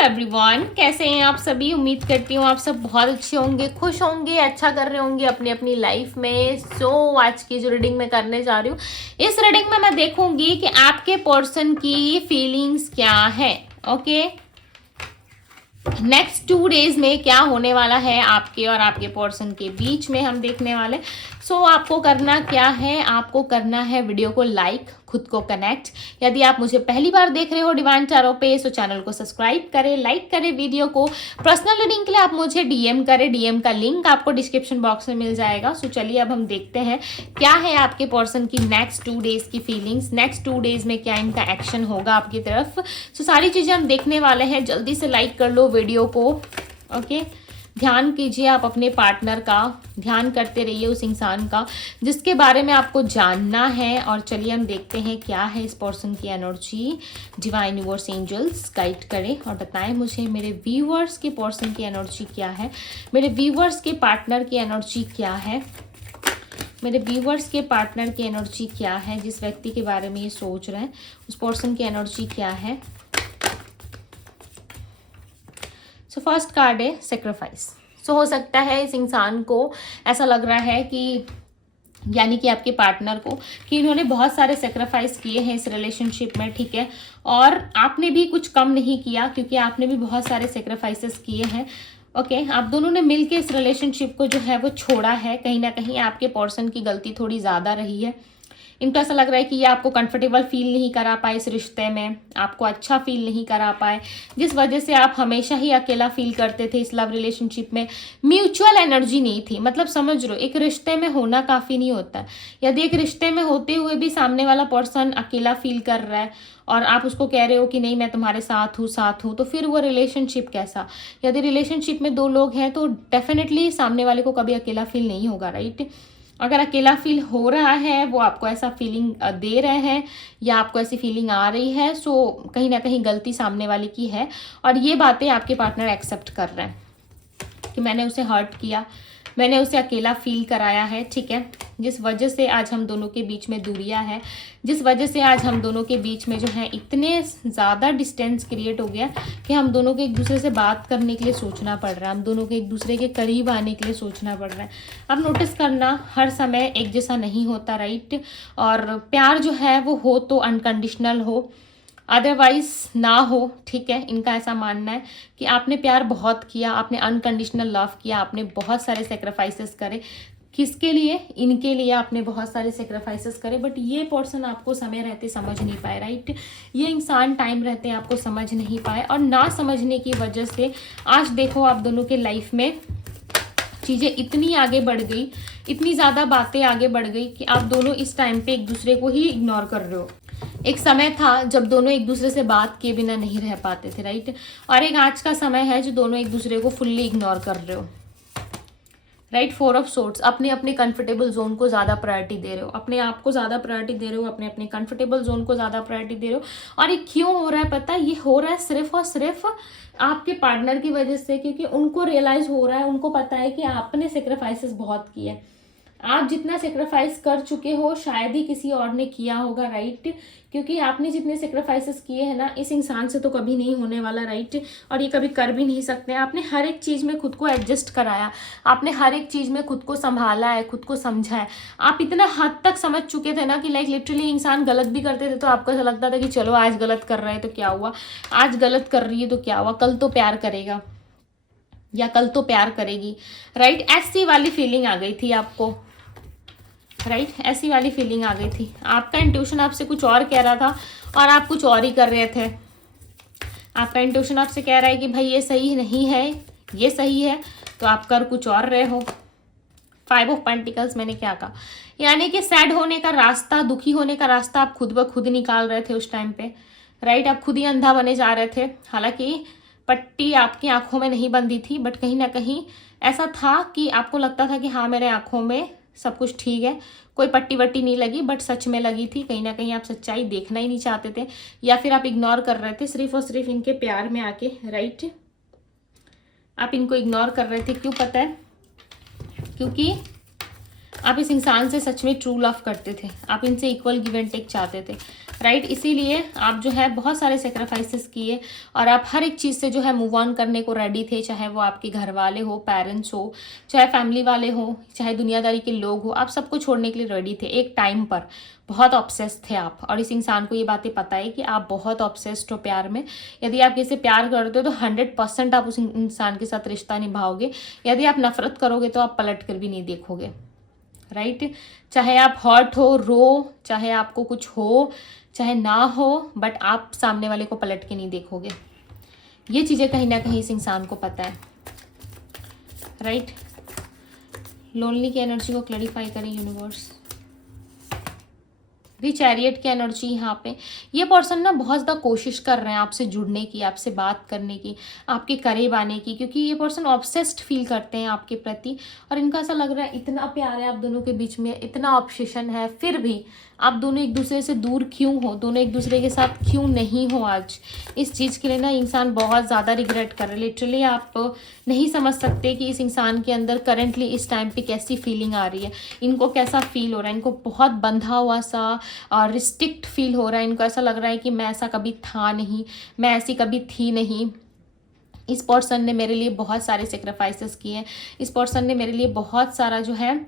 Everyone, कैसे हैं आप सभी। उम्मीद करती हूँ आप सब बहुत अच्छे होंगे, खुश होंगे, अच्छा कर रहे होंगे अपनी अपनी लाइफ में। आज की जो रीडिंग मैं करने जा रही हूँ, इस रीडिंग में मैं देखूंगी कि आपके पर्सन की फीलिंग्स क्या है। ओके, नेक्स्ट 2 डेज में क्या होने वाला है आपके और आपके पर्सन के बीच में हम देखने वाले। आपको करना क्या है, आपको करना है वीडियो को लाइक, खुद को कनेक्ट। यदि आप मुझे पहली बार देख रहे हो डिवाइन टैरो पे, चैनल को सब्सक्राइब करें, लाइक करें वीडियो को। पर्सनल रीडिंग के लिए आप मुझे डीएम करें, डीएम का लिंक आपको डिस्क्रिप्शन बॉक्स में मिल जाएगा। चलिए अब हम देखते हैं क्या है आपके पर्सन की नेक्स्ट 2 डेज की फीलिंग्स, नेक्स्ट 2 डेज में क्या इनका एक्शन होगा आपकी तरफ। सारी चीजें हम देखने वाले हैं। जल्दी से लाइक कर लो वीडियो को। ओके, ध्यान कीजिए आप अपने पार्टनर का, ध्यान करते रहिए उस इंसान का जिसके बारे में आपको जानना है। और चलिए हम देखते हैं क्या है इस पर्सन की energy. Divine universe angels guide करें और बताएं मुझे मेरे व्यूअर्स के पर्सन की एनर्जी क्या है, मेरे व्यूअर्स के पार्टनर की एनर्जी क्या है, मेरे व्यूअर्स के पार्टनर की एनर्जी क्या है, जिस व्यक्ति के बारे में ये सोच रहे हैं उस पर्सन की एनर्जी क्या है। फर्स्ट कार्ड है सेक्रीफाइस। हो सकता है इस इंसान को ऐसा लग रहा है कि यानी कि आपके पार्टनर को कि इन्होंने बहुत सारे सेक्रीफाइस किए हैं इस रिलेशनशिप में, ठीक है, और आपने भी कुछ कम नहीं किया क्योंकि आपने भी बहुत सारे सेक्रीफाइसेस किए हैं। ओके, आप दोनों ने मिलके इस रिलेशनशिप को जो है वो छोड़ा है। कहीं ना कहीं आपके पर्सन की गलती थोड़ी ज़्यादा रही है। इनको ऐसा लग रहा है कि ये आपको कंफर्टेबल फील नहीं करा पाए इस रिश्ते में, आपको अच्छा फील नहीं करा पाए, जिस वजह से आप हमेशा ही अकेला फील करते थे इस लव रिलेशनशिप में। म्यूचुअल एनर्जी नहीं थी, मतलब समझ लो एक रिश्ते में होना काफ़ी नहीं होता। यदि एक रिश्ते में होते हुए भी सामने वाला पर्सन अकेला फील कर रहा है और आप उसको कह रहे हो कि नहीं मैं तुम्हारे साथ हूँ, तो फिर वो रिलेशनशिप कैसा। यदि रिलेशनशिप में 2 लोग हैं तो डेफिनेटली सामने वाले को कभी अकेला फील नहीं होगा, राइट। अगर अकेला फील हो रहा है, वो आपको ऐसा फीलिंग दे रहे हैं या आपको ऐसी फीलिंग आ रही है, कहीं ना कहीं गलती सामने वाले की है। और ये बातें आपके पार्टनर एक्सेप्ट कर रहे हैं कि मैंने उसे हर्ट किया, मैंने उसे अकेला फील कराया है, ठीक है, जिस वजह से आज हम दोनों के बीच में दूरियां हैं, जिस वजह से आज हम दोनों के बीच में जो है इतने ज़्यादा डिस्टेंस क्रिएट हो गया कि हम दोनों को एक दूसरे से बात करने के लिए सोचना पड़ रहा है, हम दोनों को एक दूसरे के करीब आने के लिए सोचना पड़ रहा है। अब नोटिस करना, हर समय एक जैसा नहीं होता, राइट। और प्यार जो है वो हो तो अनकंडीशनल हो, अदरवाइज ना हो, ठीक है। इनका ऐसा मानना है कि आपने प्यार बहुत किया, आपने अनकंडीशनल लव किया, आपने बहुत सारे सेक्रीफाइसेस करे। किसके लिए? इनके लिए आपने बहुत सारे सेक्रीफाइसेस करे, बट ये पर्सन आपको समय रहते समझ नहीं पाए, राइट। ये इंसान टाइम रहते आपको समझ नहीं पाए और ना समझने की वजह से आज देखो आप दोनों के लाइफ में चीज़ें इतनी आगे बढ़ गई, इतनी ज़्यादा बातें आगे बढ़ गई कि आप दोनों इस टाइम पे एक दूसरे को ही इग्नोर कर रहे हो। एक समय था जब दोनों एक दूसरे से बात किए बिना नहीं रह पाते थे, राइट। और एक आज का समय है जो दोनों एक दूसरे को फुल्ली इग्नोर कर रहे हो, राइट। 4 ऑफ सोर्ड्स, अपने अपने कंफर्टेबल जोन को ज़्यादा प्रायोरिटी दे रहे हो, अपने आप को ज़्यादा प्रायोरिटी दे रहे हो, अपने अपने कंफर्टेबल जोन को ज़्यादा प्रायोरिटी दे रहे हो। और ये क्यों हो रहा है पता है? ये हो रहा है सिर्फ और सिर्फ आपके पार्टनर की वजह से, क्योंकि उनको रियलाइज हो रहा है, उनको पता है कि आपने सेक्रीफाइसेस बहुत किए। आप जितना सेक्रीफाइस कर चुके हो शायद ही किसी और ने किया होगा, राइट। क्योंकि आपने जितने सेक्रीफाइसेस किए हैं ना, इस इंसान से तो कभी नहीं होने वाला, राइट। और ये कभी कर भी नहीं सकते। आपने हर एक चीज़ में खुद को एडजस्ट कराया, आपने हर एक चीज़ में खुद को संभाला है, खुद को समझा है। आप इतना हद तक समझ चुके थे ना कि लाइक लिटरली इंसान गलत भी करते थे तो आपको ऐसा लगता था कि चलो आज गलत कर रहा है तो क्या हुआ, आज गलत कर रही है तो क्या हुआ, कल तो प्यार करेगा या कल तो प्यार करेगी, राइट। ऐसी वाली फीलिंग आ गई थी आपको, राइट। ऐसी वाली फीलिंग आ गई थी। आपका इंट्यूशन आपसे कुछ और कह रहा था और आप कुछ और ही कर रहे थे। आपका इंट्यूशन आपसे कह रहा है कि भाई ये सही नहीं है, ये सही है, तो आप कर कुछ और रहे हो। 5 ऑफ पेंटिकल्स, मैंने क्या कहा, यानी कि सैड होने का रास्ता, दुखी होने का रास्ता आप खुद ब खुद निकाल रहे थे उस टाइम पे, राइट। आप खुद ही अंधा बने जा रहे थे। हालांकि पट्टी आपकी आंखों में नहीं बंधी थी, बट कहीं ना कहीं ऐसा था कि आपको लगता था कि हाँ मेरे आंखों में सब कुछ ठीक है, कोई पट्टी वट्टी नहीं लगी, बट सच में लगी थी। कहीं ना कहीं आप सच्चाई देखना ही नहीं चाहते थे या फिर आप इग्नोर कर रहे थे सिर्फ और सिर्फ इनके प्यार में आके, राइट। आप इनको इग्नोर कर रहे थे, क्यों पता है? क्योंकि आप इस इंसान से सच में ट्रू लव करते थे, आप इनसे इक्वल गिव एंड टेक चाहते थे। राइट। इसीलिए आप जो है बहुत सारे सेक्रीफाइसेस किए और आप हर एक चीज़ से जो है मूव ऑन करने को रेडी थे, चाहे वो आपके घर वाले हो, पेरेंट्स हो, चाहे फैमिली वाले हो, चाहे दुनियादारी के लोग हो, आप सबको छोड़ने के लिए रेडी थे। एक टाइम पर बहुत ऑब्सेस्ड थे आप, और इस इंसान को ये बातें पता है कि आप बहुत ऑब्सेस्ड हो प्यार में। यदि आप किसी से प्यार करते हो तो 100% आप उस इंसान के साथ रिश्ता निभाओगे। यदि आप नफरत करोगे तो आप पलट कर भी नहीं देखोगे, राइट। चाहे आप हर्ट हो, रो, चाहे आपको कुछ हो चाहे ना हो, बट आप सामने वाले को पलट के नहीं देखोगे। ये चीज़ें कहीं ना कहीं इस इंसान को पता है, राइट। लोनली की एनर्जी को क्लैरिफाई करें यूनिवर्स। भी चैरियट की एनर्जी यहाँ पे, ये पर्सन ना बहुत ज़्यादा कोशिश कर रहे हैं आपसे जुड़ने की, आपसे बात करने की, आपके करीब आने की, क्योंकि ये पर्सन ऑब्सेस्ड फील करते हैं आपके प्रति। और इनका ऐसा लग रहा है इतना प्यार है आप दोनों के बीच में, इतना ऑब्सेशन है, फिर भी आप दोनों एक दूसरे से दूर क्यों हो, दोनों एक दूसरे के साथ क्यों नहीं हो आज। इस चीज़ के लिए ना इंसान बहुत ज़्यादा रिग्रेट कर रहे हैं। लिटरली आप नहीं समझ सकते कि इस इंसान के अंदर करंटली इस टाइम पे कैसी फीलिंग आ रही है, इनको कैसा फील हो रहा है। इनको बहुत बंधा हुआ सा और रिस्ट्रिक्ट फील हो रहा है। इनको ऐसा लग रहा है कि मैं ऐसा कभी था नहीं, मैं ऐसी कभी थी नहीं। इस पर्सन ने मेरे लिए बहुत सारे सेक्रीफाइसेस किए हैं, इस पर्सन ने मेरे लिए बहुत सारा जो है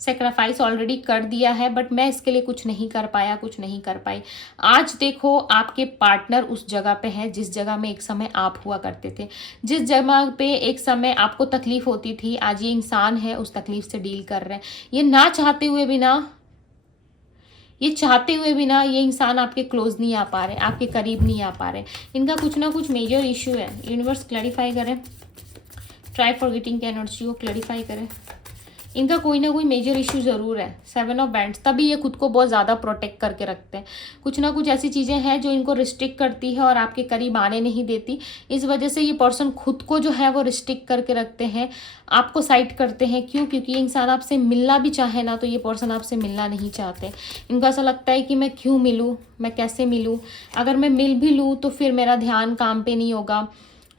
सेक्रीफाइस ऑलरेडी कर दिया है, बट मैं इसके लिए कुछ नहीं कर पाया, कुछ नहीं कर पाई। आज देखो आपके पार्टनर उस जगह पे है जिस जगह में एक समय आप हुआ करते थे, जिस जगह पे एक समय आपको तकलीफ होती थी, आज ये इंसान है उस तकलीफ से डील कर रहे हैं। ये ना चाहते हुए भी ना, ये चाहते हुए भी ना, ये इंसान आपके क्लोज नहीं आ पा रहे, आपके करीब नहीं आ पा रहे। इनका कुछ ना कुछ मेजर इशू है। यूनिवर्स क्लैरिफाई करें, ट्राई फॉरगेटिंग की एनर्जी को क्लैरिफाई करें। इनका कोई ना कोई मेजर इशू ज़रूर है। 7 ऑफ बैंड्स, तभी ये खुद को बहुत ज़्यादा प्रोटेक्ट करके रखते हैं। कुछ ना कुछ ऐसी चीज़ें हैं जो इनको रिस्ट्रिक्ट करती है और आपके करीब आने नहीं देती। इस वजह से ये पर्सन खुद को जो है वो रिस्ट्रिक्ट करके रखते हैं, आपको साइड करते हैं। क्यों? क्योंकि ये इंसान आपसे मिलना भी चाहे ना तो ये पर्सन आपसे मिलना नहीं चाहते। इनको ऐसा लगता है कि मैं क्यों मिलूँ, मैं कैसे मिलूँ, अगर मैं मिल भी लूँ तो फिर मेरा ध्यान काम पे नहीं होगा,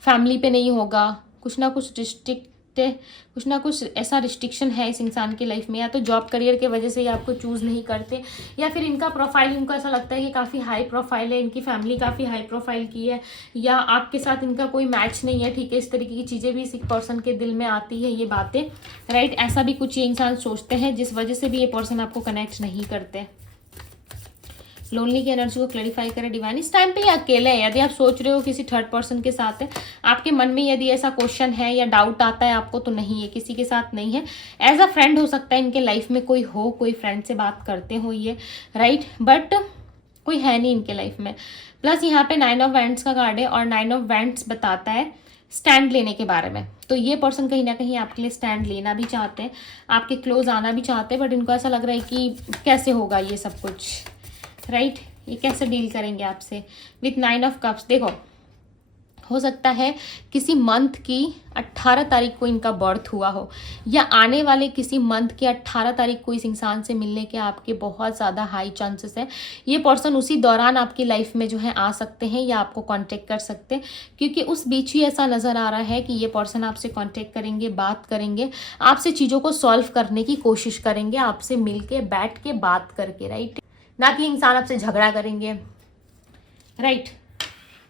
फैमिली पे नहीं होगा। कुछ ना कुछ ऐसा रिस्ट्रिक्शन है इस इंसान की लाइफ में। या तो जॉब करियर के वजह से ये आपको चूज़ नहीं करते, या फिर इनका प्रोफाइल, इनको ऐसा लगता है कि काफ़ी हाई प्रोफाइल है, इनकी फैमिली काफ़ी हाई प्रोफाइल की है, या आपके साथ इनका कोई मैच नहीं है। ठीक है, इस तरीके की चीज़ें भी इस पर्सन के दिल में आती है, ये बातें, राइट। ऐसा भी कुछ ये इंसान सोचते हैं जिस वजह से भी ये पर्सन आपको कनेक्ट नहीं करते। लोनली की एनर्जी को क्लैरिफाई करें डिवाइन। इस टाइम पे ये अकेले हैं। यदि आप सोच रहे हो किसी थर्ड पर्सन के साथ है, आपके मन में यदि ऐसा क्वेश्चन है या डाउट आता है आपको, तो नहीं है, किसी के साथ नहीं है। एज अ फ्रेंड हो सकता है इनके लाइफ में कोई हो, कोई फ्रेंड से बात करते हो ये, राइट, बट कोई है नहीं इनके लाइफ में। प्लस यहाँ पे 9 ऑफ वैंड्स का कार्ड है और 9 ऑफ वैंड्स बताता है स्टैंड लेने के बारे में। तो ये पर्सन कहीं ना कहीं आपके लिए स्टैंड लेना भी चाहते हैं, आपके क्लोज आना भी चाहते हैं, बट इनको ऐसा लग रहा है कि कैसे होगा ये सब कुछ, राइट। ये कैसे डील करेंगे आपसे विथ 9 ऑफ कप्स। देखो, हो सकता है किसी मंथ की 18 तारीख को इनका बर्थ हुआ हो, या आने वाले किसी मंथ के 18 तारीख को इस इंसान से मिलने के आपके बहुत ज़्यादा हाई चांसेस हैं। ये पर्सन उसी दौरान आपकी लाइफ में जो है आ सकते हैं या आपको कांटेक्ट कर सकते हैं, क्योंकि उस बीच ही ऐसा नज़र आ रहा है कि ये पर्सन आपसे कांटेक्ट करेंगे, बात करेंगे, आपसे चीज़ों को सॉल्व करने की कोशिश करेंगे, आपसे मिल के बैठ के बात करके, राइट। ना कि इंसान आपसे झगड़ा करेंगे, राइट,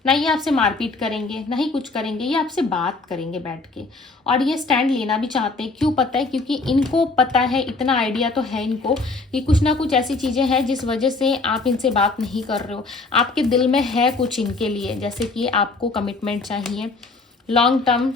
ना ये आपसे मारपीट करेंगे, ना ही कुछ करेंगे, ये आपसे बात करेंगे बैठ के। और ये स्टैंड लेना भी चाहते हैं। क्यों पता है? क्योंकि इनको पता है, इतना आइडिया तो है इनको कि कुछ ना कुछ ऐसी चीज़ें हैं जिस वजह से आप इनसे बात नहीं कर रहे हो। आपके दिल में है कुछ इनके लिए, जैसे कि आपको कमिटमेंट चाहिए, लॉन्ग टर्म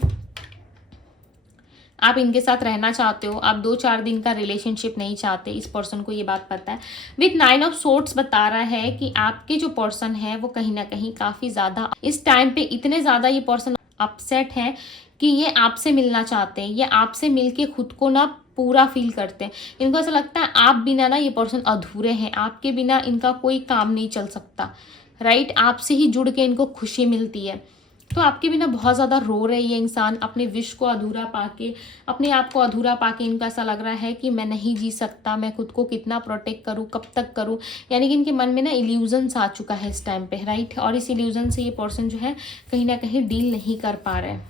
आप इनके साथ रहना चाहते हो, आप 2-4 दिन का रिलेशनशिप नहीं चाहते। इस पर्सन को ये बात पता है। विथ 9 ऑफ सोर्ड्स बता रहा है कि आपके जो पर्सन है वो कहीं ना कहीं काफ़ी ज़्यादा इस टाइम पे, इतने ज़्यादा ये पर्सन अपसेट है कि ये आपसे मिलना चाहते हैं, ये आपसे मिलके खुद को ना पूरा फील करते हैं। इनको ऐसा लगता है आप बिना ना ये पर्सन अधूरे हैं, आपके बिना इनका कोई काम नहीं चल सकता, राइट। आपसे ही जुड़ के इनको खुशी मिलती है। तो आपके बिना बहुत ज़्यादा रो रहे ये इंसान, अपने विश को अधूरा पाके, अपने आप को अधूरा पाके इनको ऐसा लग रहा है कि मैं नहीं जी सकता, मैं खुद को कितना प्रोटेक्ट करूँ, कब तक करूँ। यानी कि इनके मन में ना इल्यूजन्स आ चुका है इस टाइम पे, राइट। और इस इल्यूजन से ये पर्सन जो है कहीं ना कहीं डील नहीं कर पा रहे हैं।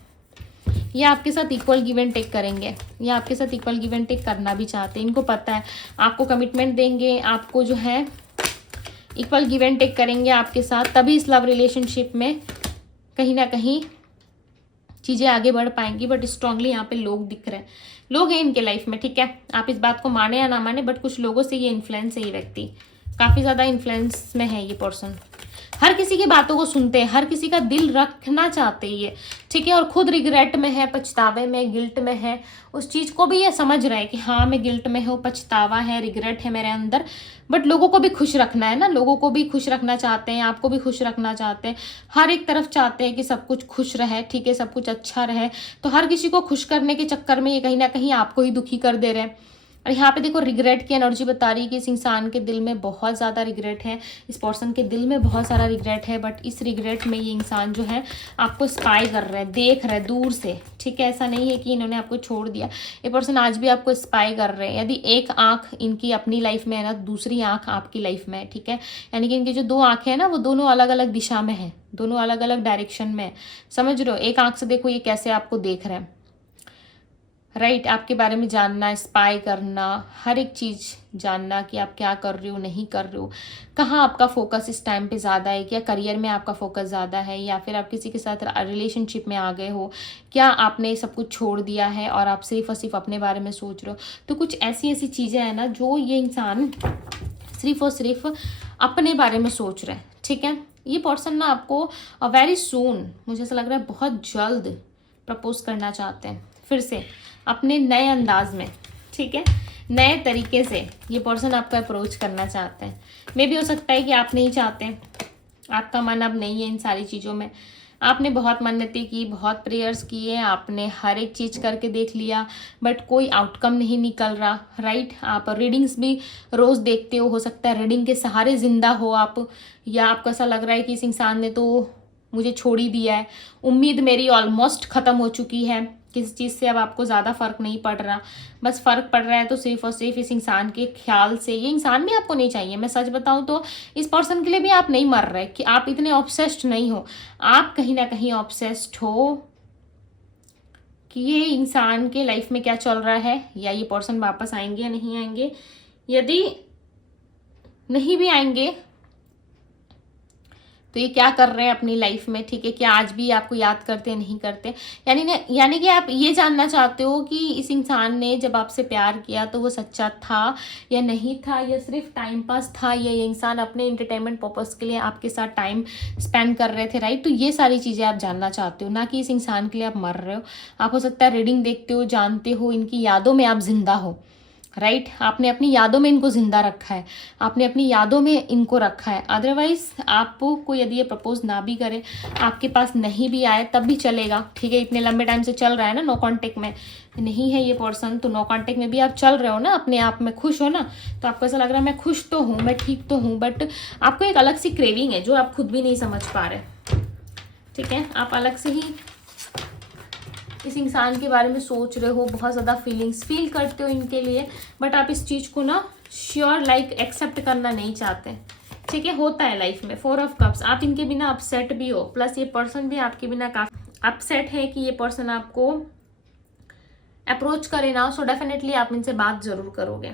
ये आपके साथ इक्वल गिव एंड टेक करेंगे, ये आपके साथ इक्वल गिव एंड टेक करना भी चाहते हैं। इनको पता है आपको कमिटमेंट देंगे, आपको जो है इक्वल गिव एंड टेक करेंगे आपके साथ, तभी इस लव रिलेशनशिप में कहीं ना कहीं चीज़ें आगे बढ़ पाएंगी। बट स्ट्रांगली यहाँ पे लोग दिख रहे हैं, लोग हैं इनके लाइफ में, ठीक है। आप इस बात को माने या ना माने, बट कुछ लोगों से ये इन्फ्लुएंस है, ये व्यक्ति काफ़ी ज़्यादा इन्फ्लुएंस में है ये पर्सन। हर किसी की बातों को सुनते हैं, हर किसी का दिल रखना चाहते हैं ये, ठीक है। और खुद रिग्रेट में है, पछतावे में, गिल्ट में है, उस चीज़ को भी ये समझ रहा है कि हाँ मैं गिल्ट में हूँ, पछतावा है, रिग्रेट है मेरे अंदर। बट लोगों को भी खुश रखना है ना, लोगों को भी खुश रखना चाहते हैं, आपको भी खुश रखना चाहते हैं, हर एक तरफ चाहते हैं कि सब कुछ खुश रहे, ठीक है, सब कुछ अच्छा रहे। तो हर किसी को खुश करने के चक्कर में ये कहीं ना कहीं आपको ही दुखी कर दे रहे हैं। और यहाँ पे देखो रिग्रेट की एनर्जी बता रही है कि इस इंसान के दिल में बहुत ज़्यादा रिग्रेट है, इस पर्सन के दिल में बहुत सारा रिग्रेट है। बट इस रिग्रेट में ये इंसान जो है आपको स्पाई कर रहा है, देख रहा है दूर से, ठीक है। ऐसा नहीं है कि इन्होंने आपको छोड़ दिया, ये पर्सन आज भी आपको स्पाई कर रहे हैं। यदि एक आंख इनकी अपनी लाइफ में है ना, दूसरी आंख आपकी लाइफ में है, ठीक है। यानी कि इनकी जो दो आंखें हैं ना, वो दोनों अलग अलग दिशा में है, दोनों अलग अलग डायरेक्शन में है, समझ रहे हो। एक आंख से देखो ये कैसे आपको देख रहे हैं, राइट। आपके बारे में जानना, स्पाई करना, हर एक चीज़ जानना कि आप क्या कर रहे हो, नहीं कर रहे हो, कहाँ आपका फोकस इस टाइम पे ज़्यादा है, क्या करियर में आपका फोकस ज़्यादा है, या फिर आप किसी के साथ रिलेशनशिप में आ गए हो, क्या आपने सब कुछ छोड़ दिया है और आप सिर्फ और सिर्फ अपने बारे में सोच रहे हो। तो कुछ ऐसी ऐसी चीज़ें हैं ना जो ये इंसान सिर्फ और सिर्फ अपने बारे में सोच रहे हैं, ठीक है। ये पर्सन ना आपको वेरी सून, मुझे ऐसा लग रहा है बहुत जल्द प्रपोज करना चाहते हैं, फिर से अपने नए अंदाज में, ठीक है, नए तरीके से ये पर्सन आपको अप्रोच करना चाहते हैं। मे भी हो सकता है कि आप नहीं चाहते, आपका मन अब नहीं है इन सारी चीज़ों में। आपने बहुत मन्नतें की, बहुत प्रेयर्स किए, आपने हर एक चीज़ करके देख लिया, बट कोई आउटकम नहीं निकल रहा, राइट। आप रीडिंग्स भी रोज़ देखते हो सकता है रीडिंग के सहारे ज़िंदा हो आप, या आपको ऐसा लग रहा है कि इस इंसान ने तो मुझे छोड़ ही दिया है, उम्मीद मेरी ऑलमोस्ट ख़त्म हो चुकी है, किसी चीज़ से अब आपको ज़्यादा फ़र्क नहीं पड़ रहा, बस फ़र्क पड़ रहा है तो सिर्फ और सिर्फ इस इंसान के ख्याल से। ये इंसान भी आपको नहीं चाहिए, मैं सच बताऊं तो इस पर्सन के लिए भी आप नहीं मर रहे, कि आप इतने ऑब्सेस्ड नहीं हो, आप कहीं ना कहीं ऑब्सेस्ड हो कि ये इंसान के लाइफ में क्या चल रहा है, या ये पर्सन वापस आएंगे या नहीं आएंगे। यदि नहीं भी आएंगे तो ये क्या कर रहे हैं अपनी लाइफ में, ठीक है, क्या आज भी आपको याद करते नहीं करते। यानी कि आप ये जानना चाहते हो कि इस इंसान ने जब आपसे प्यार किया तो वो सच्चा था या नहीं था, या सिर्फ टाइम पास था, या ये इंसान अपने एंटरटेनमेंट पर्पस के लिए आपके साथ टाइम स्पेंड कर रहे थे, राइट। तो ये सारी चीज़ें आप जानना चाहते हो, ना कि इस इंसान के लिए आप मर रहे हो। आप हो सकता है रीडिंग देखते हो, जानते हो इनकी यादों में आप जिंदा हो, राइट। आपने अपनी यादों में इनको जिंदा रखा है, आपने अपनी यादों में इनको रखा है। अदरवाइज आपको यदि ये प्रपोज ना भी करे, आपके पास नहीं भी आए तब भी चलेगा, ठीक है। इतने लंबे टाइम से चल रहा है ना, नो कांटेक्ट में नहीं है ये पर्सन, तो नो कांटेक्ट में भी आप चल रहे हो ना, अपने आप में खुश हो ना, तो आपको ऐसा लग रहा है मैं खुश तो हूँ, मैं ठीक तो हूँ, बट आपको एक अलग सी क्रेविंग है जो आप खुद भी नहीं समझ पा रहे, ठीक है। आप अलग से ही इस इंसान के बारे में सोच रहे हो, बहुत ज़्यादा फीलिंग्स फील करते हो इनके लिए, बट आप इस चीज़ को ना श्योर लाइक एक्सेप्ट करना नहीं चाहते, ठीक है। होता है लाइफ में 4 ऑफ कप्स, आप इनके बिना अपसेट भी हो, प्लस ये पर्सन भी आपके बिना काफ़ी अपसेट है कि ये पर्सन आपको अप्रोच करे ना, सो डेफिनेटली आप इनसे बात ज़रूर करोगे,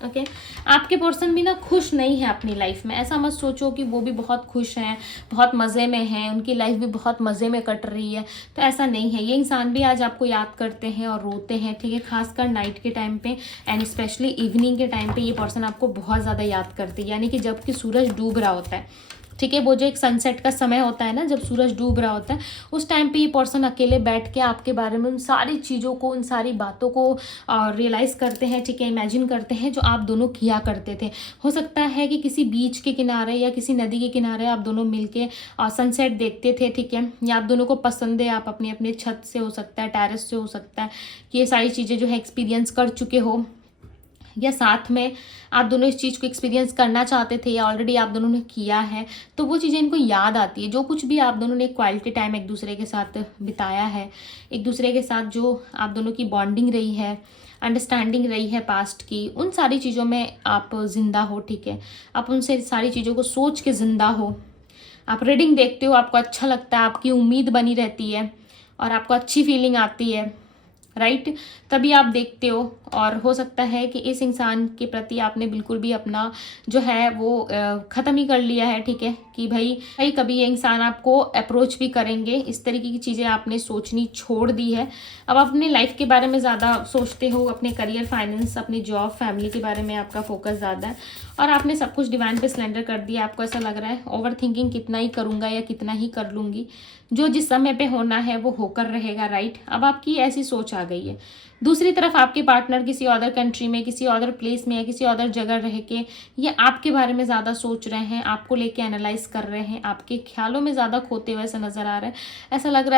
ओके। आपके पर्सन भी ना खुश नहीं है अपनी लाइफ में, ऐसा मत सोचो कि वो भी बहुत खुश हैं, बहुत मज़े में हैं, उनकी लाइफ भी बहुत मज़े में कट रही है, तो ऐसा नहीं है। ये इंसान भी आज आपको याद करते हैं और रोते हैं, ठीक है, खासकर नाइट के टाइम पे एंड स्पेशली इवनिंग के टाइम पे ये पर्सन आपको बहुत ज़्यादा याद करते हैं, यानी कि जब कि सूरज डूब रहा होता है, ठीक है। वो जो एक सनसेट का समय होता है ना, जब सूरज डूब रहा होता है, उस टाइम पे ये पर्सन अकेले बैठ के आपके बारे में उन सारी चीज़ों को, उन सारी बातों को रियलाइज़ करते हैं, ठीक है, इमेजिन करते हैं जो आप दोनों किया करते थे। हो सकता है कि किसी बीच के किनारे या किसी नदी के किनारे आप दोनों मिलके सनसेट देखते थे, ठीक है, या आप दोनों को पसंद है, आप अपनी अपनी छत से हो सकता है, टेरेस से हो सकता है, कि ये सारी चीज़ें जो है एक्सपीरियंस कर चुके हो, या साथ में आप दोनों इस चीज़ को एक्सपीरियंस करना चाहते थे, या ऑलरेडी आप दोनों ने किया है, तो वो चीज़ें इनको याद आती है। जो कुछ भी आप दोनों ने क्वालिटी टाइम एक दूसरे के साथ बिताया है, एक दूसरे के साथ जो आप दोनों की बॉन्डिंग रही है, अंडरस्टैंडिंग रही है पास्ट की, उन सारी चीज़ों में आप जिंदा हो, ठीक है। आप उनसे सारी चीज़ों को सोच के ज़िंदा हो। आप रीडिंग देखते हो, आपको अच्छा लगता है, आपकी उम्मीद बनी रहती है और आपको अच्छी फीलिंग आती है, राइट, तभी आप देखते हो। और हो सकता है कि इस इंसान के प्रति आपने बिल्कुल भी अपना जो है वो ख़त्म ही कर लिया है, ठीक है, कि भाई कभी ये इंसान आपको अप्रोच भी करेंगे, इस तरीके की चीज़ें आपने सोचनी छोड़ दी है। अब आप अपनी लाइफ के बारे में ज़्यादा सोचते हो, अपने करियर, फाइनेंस, अपनी जॉब, फैमिली के बारे में आपका फोकस ज़्यादा है, और आपने सब कुछ डिवाइन पे सिलेंडर कर दिया। आपको ऐसा लग रहा है ओवर थिंकिंग कितना ही करूँगा या कितना ही कर लूँगी, जो जिस समय पे होना है वो होकर रहेगा, राइट। अब आपकी ऐसी सोच आ गई है। दूसरी तरफ आपके पार्टनर किसी अदर कंट्री में, किसी अदर प्लेस में या किसी अदर जगह रह के ये आपके बारे में ज़्यादा सोच रहे हैं, आपको लेके एनालाइज कर रहे हैं, आपके ख्यालों में ज़्यादा खोते हुए ऐसा नज़र आ रहा है। ऐसा लग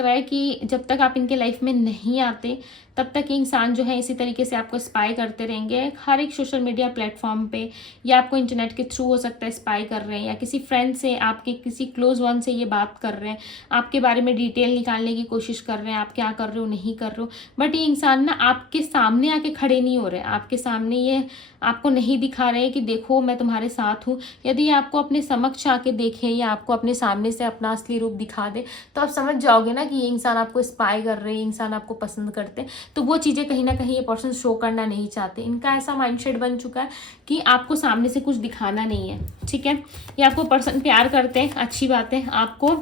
रहा है कि जब तक आप इनके लाइफ में नहीं आते तब तक ये इंसान जो है इसी तरीके से आपको स्पाई करते रहेंगे। हर एक सोशल मीडिया प्लेटफॉर्म पे, या आपको इंटरनेट के थ्रू हो सकता है स्पाई कर रहे हैं, या किसी फ्रेंड से, आपके किसी क्लोज वन से ये बात कर रहे हैं, आपके बारे में डिटेल निकालने की कोशिश कर रहे हैं, आप क्या कर रहे हो, नहीं कर रहे हो। बट ये इंसान ना आपके सामने आके खड़े नहीं हो रहे, आपके सामने ये आपको नहीं दिखा रहे कि देखो मैं तुम्हारे साथ हूँ। यदि आपको अपने समक्ष आके देखे या आपको अपने सामने से अपना असली रूप दिखा दे तो आप समझ जाओगे ना कि ये इंसान आपको स्पाई कर रहे हैं, इंसान आपको पसंद करते हैं। तो वो चीज़ें कहीं ना कहीं ये पर्सन शो करना नहीं चाहते। इनका ऐसा माइंडसेट बन चुका है कि आपको सामने से कुछ दिखाना नहीं है, ठीक है। ये आपको पर्सन प्यार करते हैं, अच्छी बात है, आपको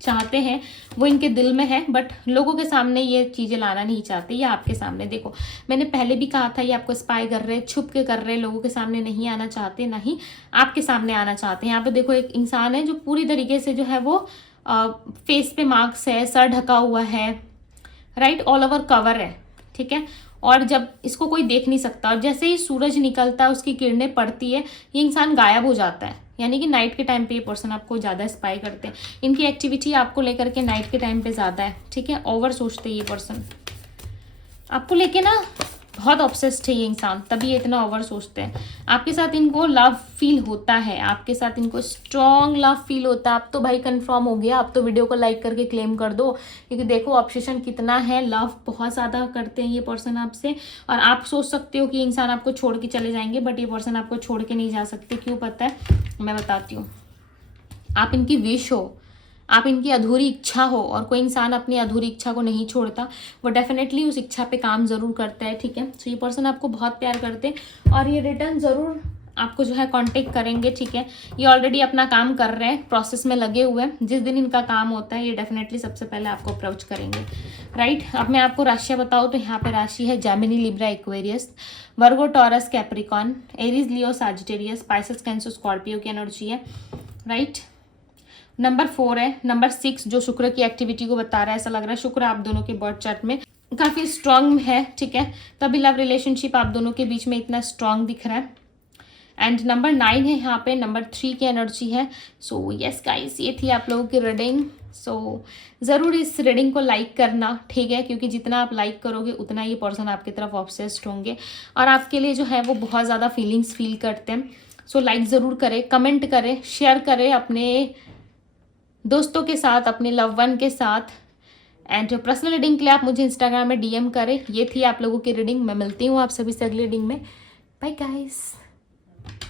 चाहते हैं, वो इनके दिल में है, बट लोगों के सामने ये चीज़ें लाना नहीं चाहते। ये आपके सामने, देखो मैंने पहले भी कहा था, ये आपको स्पाई कर रहे हैं, छुप के कर रहे हैं, लोगों के सामने नहीं आना चाहते, ना ही आपके सामने आना चाहते हैं। यहाँ पे देखो एक इंसान है जो पूरी तरीके से जो है वो फेस पे मार्क्स है, सर ढका हुआ है, राइट, ऑल ओवर कवर है, ठीक है। और जब इसको कोई देख नहीं सकता, और जैसे ही सूरज निकलता है, उसकी किरणें पड़ती है, ये इंसान गायब हो जाता है। यानी कि नाइट के टाइम पे ये पर्सन आपको ज़्यादा स्पाई करते हैं। इनकी एक्टिविटी आपको लेकर के नाइट के टाइम पे ज़्यादा है, ठीक है। ओवर सोचते हैं ये पर्सन आपको लेके ना, बहुत ऑब्सेस्ड है ये इंसान, तभी ये इतना ओवर सोचते हैं। आपके साथ इनको लव फील होता है, आपके साथ इनको स्ट्रॉन्ग लव फील होता है। अब तो भाई कंफर्म हो गया, अब तो वीडियो को लाइक करके क्लेम कर दो, क्योंकि देखो ऑब्सेशन कितना है, लव बहुत ज़्यादा करते हैं ये पर्सन आपसे। और आप सोच सकते हो कि इंसान आपको छोड़ के चले जाएंगे, बट ये पर्सन आपको छोड़ के नहीं जा सकते। क्यों पता है, मैं बताती हूँ। आप इनकी विश हो, आप इनकी अधूरी इच्छा हो, और कोई इंसान अपनी अधूरी इच्छा को नहीं छोड़ता, वो डेफिनेटली उस इच्छा पे काम ज़रूर करता है, ठीक है। तो ये पर्सन आपको बहुत प्यार करते हैं, और ये रिटर्न ज़रूर आपको जो है कांटेक्ट करेंगे, ठीक है। ये ऑलरेडी अपना काम कर रहे हैं, प्रोसेस में लगे हुए हैं। जिस दिन इनका काम होता है ये डेफिनेटली सबसे पहले आपको अप्रोच करेंगे, राइट। अब मैं आपको राशियाँ बताऊँ तो यहाँ पे राशि है जेमिनी, लिब्रा, एक्वेरियस, वर्गो, टॉरस, कैप्रिकॉन, एरीज, लियो, सजिटेरियस, स्पाइसेस, कैंसर, स्कॉर्पियो की एनर्जी है, राइट। नंबर 4 है, नंबर 6 जो शुक्र की एक्टिविटी को बता रहा है। ऐसा लग रहा है शुक्र आप दोनों के बर्थ चार्ट में काफ़ी स्ट्रांग है, ठीक है, तभी लव रिलेशनशिप आप दोनों के बीच में इतना स्ट्रांग दिख रहा है। एंड नंबर 9 है यहाँ पे, नंबर 3 की एनर्जी है। सो यस गाइस, ये थी आप लोगों की रीडिंग। सो ज़रूर इस रीडिंग को लाइक करना, ठीक है, क्योंकि जितना आप लाइक करोगे उतना ये पर्सन आपकी तरफ ऑब्सेस्ड होंगे, और आपके लिए जो है वो बहुत ज़्यादा फीलिंग्स फील करते हैं। सो लाइक ज़रूर करें, कमेंट करें, शेयर करें अपने दोस्तों के साथ, अपने लव वन के साथ। एंड पर्सनल रीडिंग के लिए आप मुझे इंस्टाग्राम में DM करें। ये थी आप लोगों की रीडिंग। मैं मिलती हूँ आप सभी से अगली रीडिंग में। Bye guys.